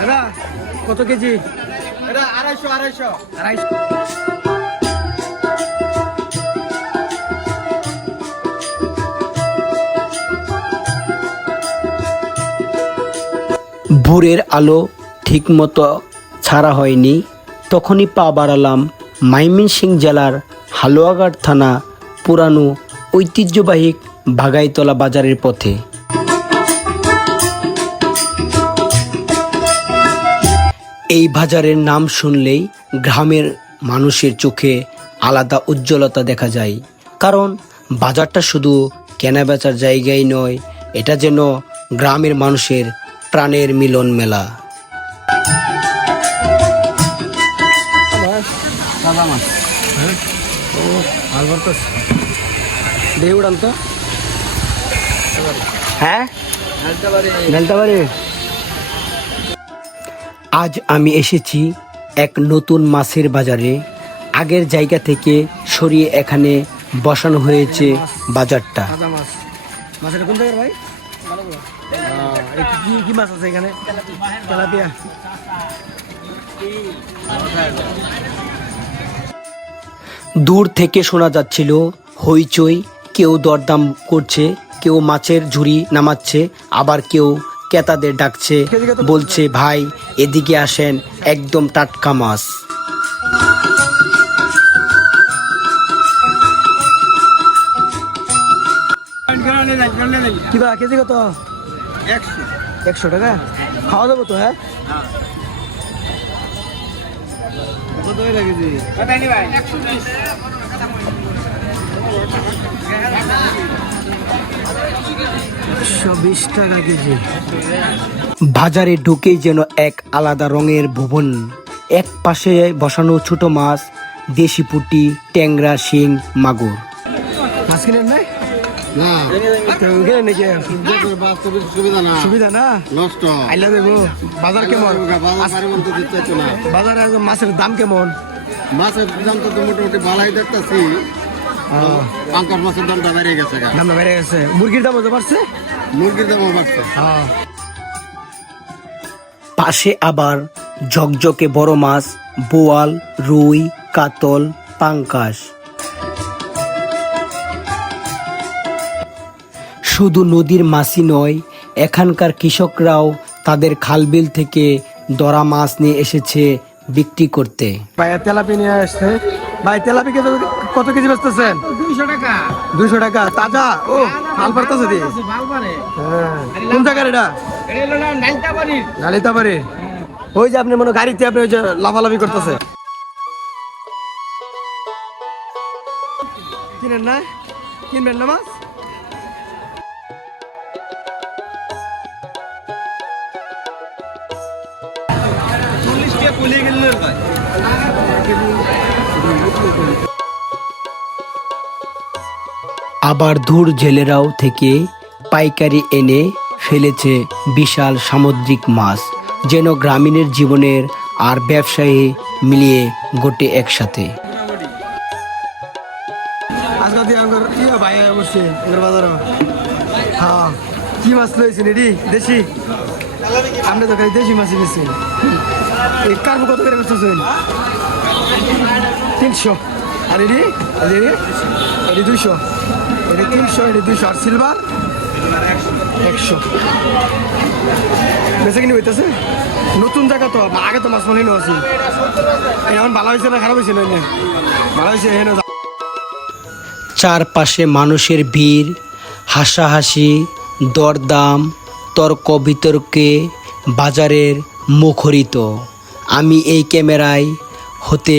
দাদা কত কেজি? এটা আড়াইশো আড়াইশো। আড়াইশো। ভোরের আলো ঠিকমতো ছাড়া হয়নি তখনই পা বাড়ালাম মাইমিনসিং জেলার হালুয়াঘাট থানা পুরানো ঐতিহ্যবাহী ভাগাইতলা বাজারের পথে। এই বাজারের নাম শুনলেই গ্রামের মানুষের চোখে আলাদা উজ্জ্বলতা দেখা যায়। কারণ বাজারটা শুধু কেনাবেচার জায়গাই নয় এটা যেন গ্রামের মানুষের প্রাণের মিলন মেলা। হ্যাঁ? আজ আমি এসেছি এক নতুন মাছের বাজারে। আগের জায়গা থেকে সরিয়ে এখানে বসানো হয়েছে বাজারটা। ভাই? কি মাছ আছে এখানে? তেলাপিয়া। দূর থেকে শোনা যাচ্ছিল হইচই কেউ দরদাম করছে কেউ মাছের ঝুড়ি নামাচ্ছে আবার কেউ ক্রেতাদের ডাকছে বলছে ভাই এদিকে আসেন একদম টাটকা মাছ। কিবা কেজি কত? একশো একশো টাকা? খাওয়া যাব তো হ্যাঁ? একশো বিশ টাকা কেজি। বাজারে ঢুকেই যেন এক আলাদা রঙের ভুবন। এক পাশে বসানো ছোট মাছ দেশি পুটি ট্যাংরা শিং মাগুর। মাছ কিনেন নাই? না। কিনেন নাকি? সুবিধা না? সুবিধা না নষ্ট। আইলা দেবো। বাজার কেমন? বাজার মতো দিতে না। বাজারে মাছের দাম কেমন? মাছের দাম তো মোটামুটি ভালোই দেখতেছি। পাঙ্কার মাছের দামটা বেড়ে গেছে গা। বেড়ে গেছে। মুরগির দাম হতে পারছে মুরগির দামও বাড়ছে। পাশে আবার ঝকঝকে বড় মাছ বোয়াল রুই কাতল পাঙ্কাশ। শুধু নদীর মাছই নয় এখানকার কৃষকরাও তাদের খালবিল থেকে দরা মাছ নিয়ে এসেছে বিক্রি করতে। তেলাপি নিয়ে আসছে। ভাই তেলাপি কত কেজি বেচতেছেন? দুইশো টাকা। দুইশো টাকা তাজা? ও মাল পারতেছে দি ভালো পারে। হ্যাঁ। কোন জায়গার এটা? এটা হলো না নাইনটা বাড়ির। গাড়িতে পারে ওই যে আপনি মনে গাড়িতে আপনি ওই যে লাফালাফি করতেছে। কিনেন না? কিনবেন না মাছ? চল্লিশ টাকা পুলিয়ে গেল ভাই। আবার দূর জেলেরাও থেকে পাইকারি এনে ফেলেছে বিশাল সামুদ্রিক মাছ, যেন গ্রামীণের জীবনের আর ব্যবসায়ী মিলিয়ে গোটে একসাথে। হ্যাঁ মাছ আমরা তো দেশি বেচতেছেন? তিনশো। আর এটি এটি দুইশো। এটি তিনশো, এটি দুইশো। আর সিলভার একশো। বেশি কিনে হইতেছে? নতুন জায়গা তো, আগে তো মাছ মনে আছি এখন ভালো হয়েছে না, খারাপ হয়েছে না ভালো হয়েছে এনে চারপাশে মানুষের ভিড়, হাসাহাসি, দরদাম তর্ক বিতর্কে বাজারের মুখরিত। আমি এই ক্যামেরায় হতে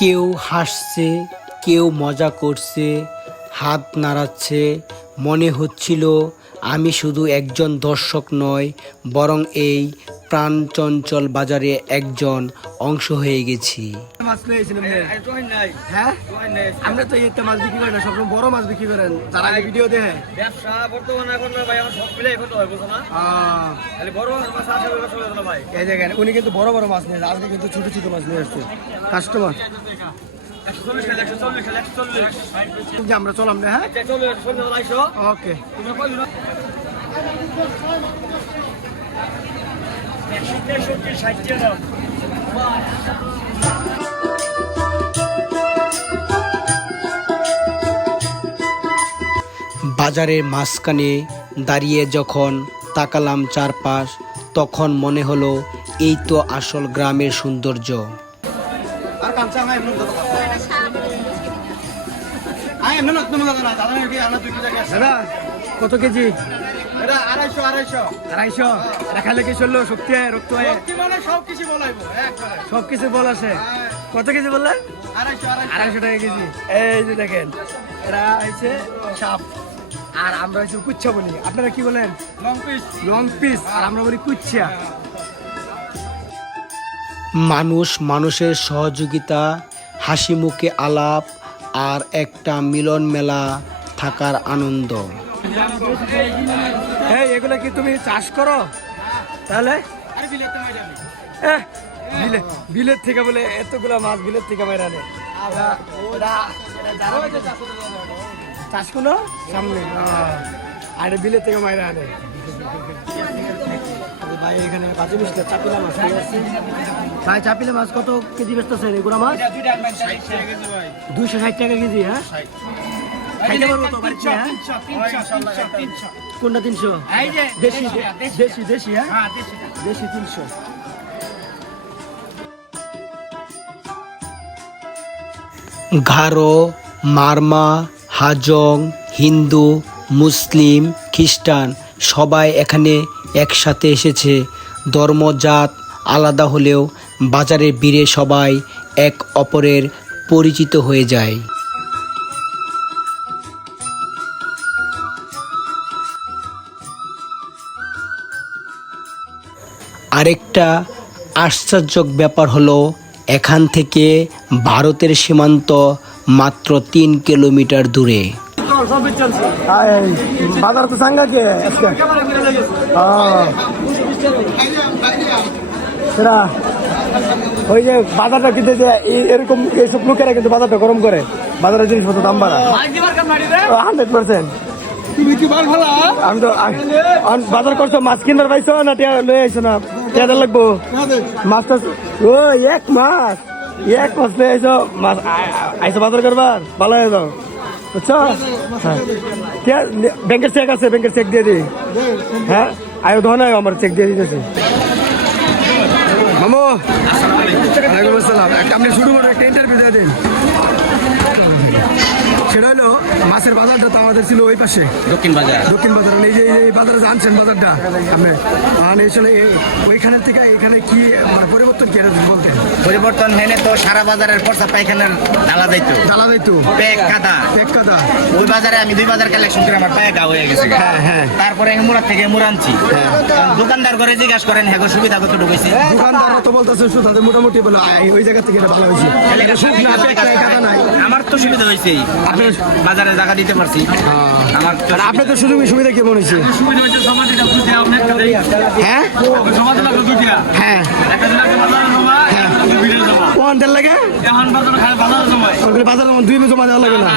কেউ হাসছে কেউ মজা করছে হাত নাড়াচ্ছে মনে হচ্ছিল আমি শুধু একজন দর্শক নয় বরং এই প্রাণচঞ্চল বাজারে একজন অংশ হয়ে গেছি। মাছ হ্যাঁ আমরা তো এতে মাছ বিক্রি করি না সবসময় বড় মাছ বিক্রি করেন। যারা এই ভিডিও দেখে। ব্যবসা বর্তমানে এখন ভাই আমার সব মিলে এখন হয় বুঝো না? আহ, বড় মাছ আছে চলে না ভাই। এই দেখেন উনি কিন্তু বড় বড় মাছ নিয়ে আজকে কিন্তু ছোট ছোট মাছ নিয়ে আসছে কাস্টমার আমরা চলাম না হ্যাঁ? আচ্ছা ওকে টাকা বাজারের মাঝখানে দাঁড়িয়ে যখন তাকালাম চারপাশ তখন মনে হলো এই তো আসল গ্রামের সৌন্দর্য। কত কেজি? এটা আড়াইশো আড়াইশো। আড়াইশো? এটা খাইলে কি চলল শক্তি হয় রক্ত হয়। মানে সব কিছু বলাইবো সব কিছু বল আছে। কত কেজি বললেন আড়াইশো আড়াইশো। আড়াইশো টাকা কেজি। এই যে দেখেন এরা হয়েছে সাপ। আর আমরা হচ্ছে কুচ্ছা বলি। আপনারা কি বলেন? লং পিস লং পিস আর আমরা বলি কুচ্ছা। মানুষ মানুষের সহযোগিতা হাসি মুখে আলাপ আর একটা মিলন মেলা থাকার আনন্দ। এই, এগুলো কি তুমি চাষ করো? তাহলে? বিলের থেকে বলে এতগুলা মাছ বিলের থেকে বাইরে আনে। চাষ করো? সামনে। আর বিলের থেকে বাইরে আনে। ভাই, এখানে মাছ ভাই, চাপিলা মাছ কত কেজি বেচতেছেন? এগুলা মাছ? দুইশো ষাট টাকা কেজি হ্যাঁ? খাইতে পারব তো বাড়িতে হ্যাঁ? কোনটা তিনশো? দেশি দেশি দেশি। হ্যাঁ? হ্যাঁ দেশি। দেশি তিনশো। গারো মারমা হাজং হিন্দু মুসলিম খ্রিস্টান সবাই এখানে একসাথে এসেছে। ধর্মজাত আলাদা হলেও বাজারের ভিড়ে সবাই এক অপরের পরিচিত হয়ে যায়। আরেকটা আশ্চর্য ব্যাপার হলো এখান থেকে ভারতের সীমান্ত মাত্র তিন কিলোমিটার দূরে। বাজার তো সাঙ্গা কে আজকে সেরা ওই যে বাজারটা কিন্তু যে এই- এরকম এইসব লোকেরা কিন্তু বাজারটা গরম করে বাজারের জিনিসপত্র দাম বাড়া হান্ড্রেড পার্সেন্ট। আমি তো বাজার করছ মাছ কিনবার পাইছো না লয়ে আইছো না? টিয়া লাগবো? মাছ টাছ ও এক মাছ। এক মাছ লয়ে আইছো মাছ আ- আ- বাজার করবার ভালো হয়ে যাও। বুঝছ হ্যাঁ ব্যাংকের চেক আছে। ব্যাংকের চেক দিয়ে দিই হ্যাঁ আয়ো ধন আমার চেক দিয়ে দিতেছি মামু ওয়ালাইকুম আসসালাম। একটা আপনি শুরু করে একটা ইন্টারভিউ দিয়ে দিন সেটা হলো মাছের বাজারটা তো আমাদের ছিল ওই পাশে। দক্ষিণ বাজার। দক্ষিণ বাজার এই যে এই বাজারে আনছেন বাজারটা আপনি। মানে আসলে ওইখানের থেকে এখানে কি মানে পরিবর্তন কি এটা বলতেন? পরিবর্তন তো সারা বাজারের পয়সা পায়খানার ডালা যাইতো। যাইতো? পেক কাদা। এক কথা ওই বাজারে আমি দুই বাজার কালেকশন করে আমার পায়ে গা হয়ে গেছে। হ্যাঁ, হ্যাঁ। তারপরে মুরাদ থেকে মুর আনছি। দোকানদার করে জিজ্ঞাসা করেন হ্যাঁ সুবিধা কত ঢুকেছে দোকানদাররা তো বলতেছে শুধু মোটামুটি বলো ওই জায়গা থেকে এটা ভালো হয়েছে। সুখ না পেক নাই কথা নাই। আমার তো সুবিধা হয়েছে। আমি বাজারে জায়গা দিতে পারছি। আমার তো আর আপনার তো সুযোগ সুবিধা কেমন হয়েছে? হ্যাঁ? হ্যাঁ। তেল লাগে? ওগুলো বাজারের মধ্যে দুই জমা দেওয়া লাগে না।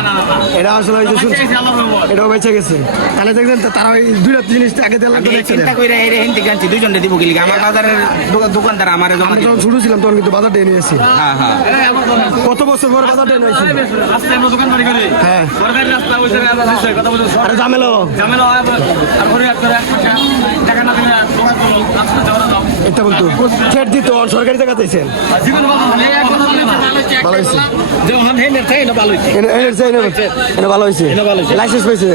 এটা আসলে রহমত। এটাও বেঁচে গেছে। তাহলে দেখবেন তারা ওই দুইটা জিনিস আগে দেওয়া লাগবে চিন্তা করে এই হিন্দি গানছি দুইজনে দিব গেলি আমার বাজারের দোকানদার আমার জমা যখন শুরু ছিলাম তখন কিন্তু বাজার ডে নিয়েছি। হ্যাঁ হ্যাঁ। কত বছর পর বাজার ডে নিয়েছি? রাস্তায় আমরা দোকান বাড়ি করি। হ্যাঁ। কথা বলছো আরে এটা বলতো ছেড় দিত সরকারি জায়গা চাইছেন ভালো হয়েছে। ভালো হয়েছে। লাইসেন্স পেয়েছে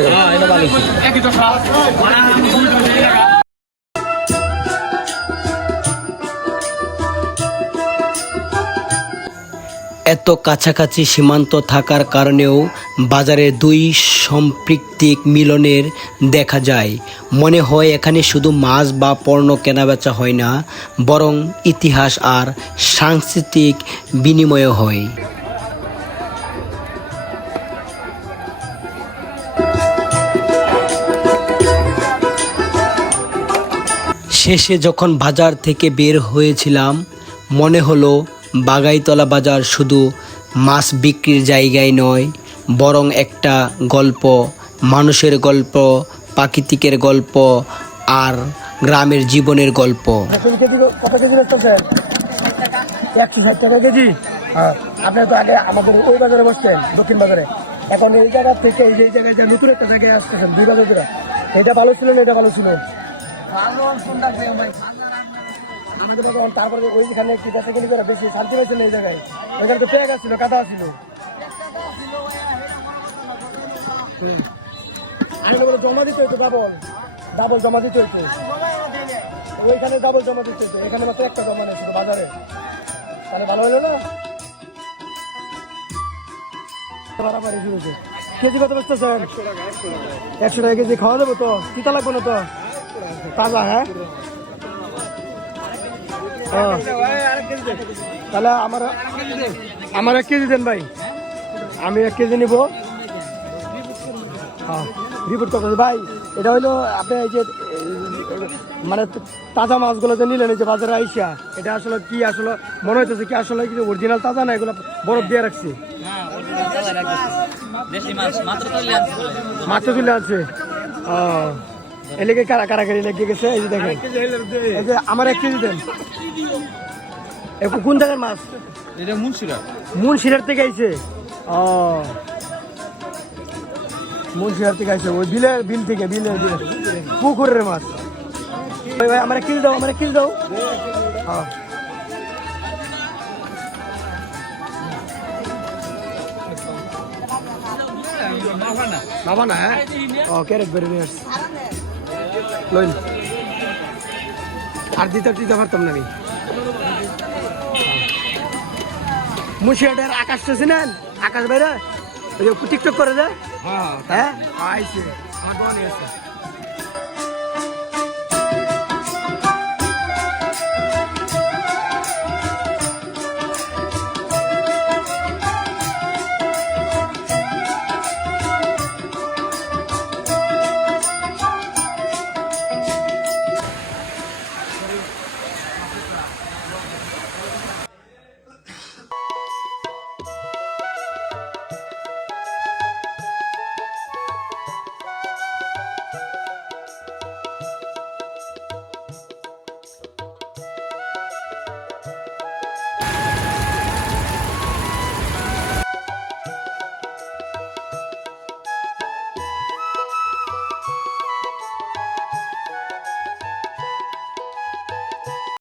এত কাছাকাছি সীমান্ত থাকার কারণেও বাজারে দুই সম্পৃক্তিক মিলনের দেখা যায়। মনে হয় এখানে শুধু মাছ বা পণ্য কেনাবেচা হয় না, বরং ইতিহাস আর সাংস্কৃতিক বিনিময় হয়। শেষে যখন বাজার থেকে বের হয়েছিলাম, মনে হলো বাগাইতলা বাজার শুধু মাছ বিক্রির জায়গায় নয় বরং একটা গল্প মানুষের গল্প প্রাকৃতিকের গল্প আর গ্রামের জীবনের গল্প। একশো ষাট টাকা কেজি? হ্যাঁ। আপনি তো আগে আমাদের ওই বাজারে বসছেন দক্ষিণ বাজারে। এখন এই জায়গা থেকে এই যে জায়গায় যে নতুন একটা জায়গায় আসতেছেন দুই বাজার এটা ভালো ছিল না এটা ভালো ছিল? তারপরে ওইখানে একটু বেচাকেনি করে বেশি শান্তি না এই জায়গায় ওইখানে তো পেয়ে ছিল কাদা ছিল আমি বলে জমা দিতে হইতো ডাবল ডাবল জমা দিতে হইতো ওইখানে ডাবল জমা দিতে হতো এখানে মাত্র একটা জমা নিয়েছিল বাজারে তাহলে ভালো হলো না বাড়াবাড়ি শুরু হয়েছে। কেজি কত বেচতেছেন একশো টাকা কেজি খাওয়া দেবো তো চিতা লাগবে না তো তাজা হ্যাঁ। তাহলে আমার আমার এক কেজি দেন ভাই। আমি এক কেজি নিব। হ্যাঁ রিপোর্ট করতেছে। ভাই এটা হইল আপনি এই যে মানে তাজা মাছগুলো যে নিলেন এই যে বাজারে আইসা এটা আসলে কি আসলে মনে হইতেছে কি আসলে কি অরিজিনাল তাজা না এগুলো বরফ দিয়ে রাখছি? মাত্র তুলে আছে ও। এলাকে কারা কারাকারি লেগে গেছে এই যে দেখেন। এই যে আমার এক কেজি দেন। এ কোন জায়গার মাছ? এটা মুন্সিরা মুন্সিরার থেকে আইছে? ও। মুন্সিরার থেকে আইছে ওই বিলের বিল থেকে বিলের বিল। পুকুরের মাছ। ভাই ভাই আমার কিল দাও আমার কিল দাও। হ্যাঁ। মামা না হ্যাঁ? ও ক্যারেট বেড়ে নিয়ে আসছি। লইন আর দিতে দিতে পারতাম না আমি। আকাশ আকাশটা চিনেন? আকাশ বাইরে? টিকটক করে দে হ্যাঁ আইছে। আমার দোকানে আছে।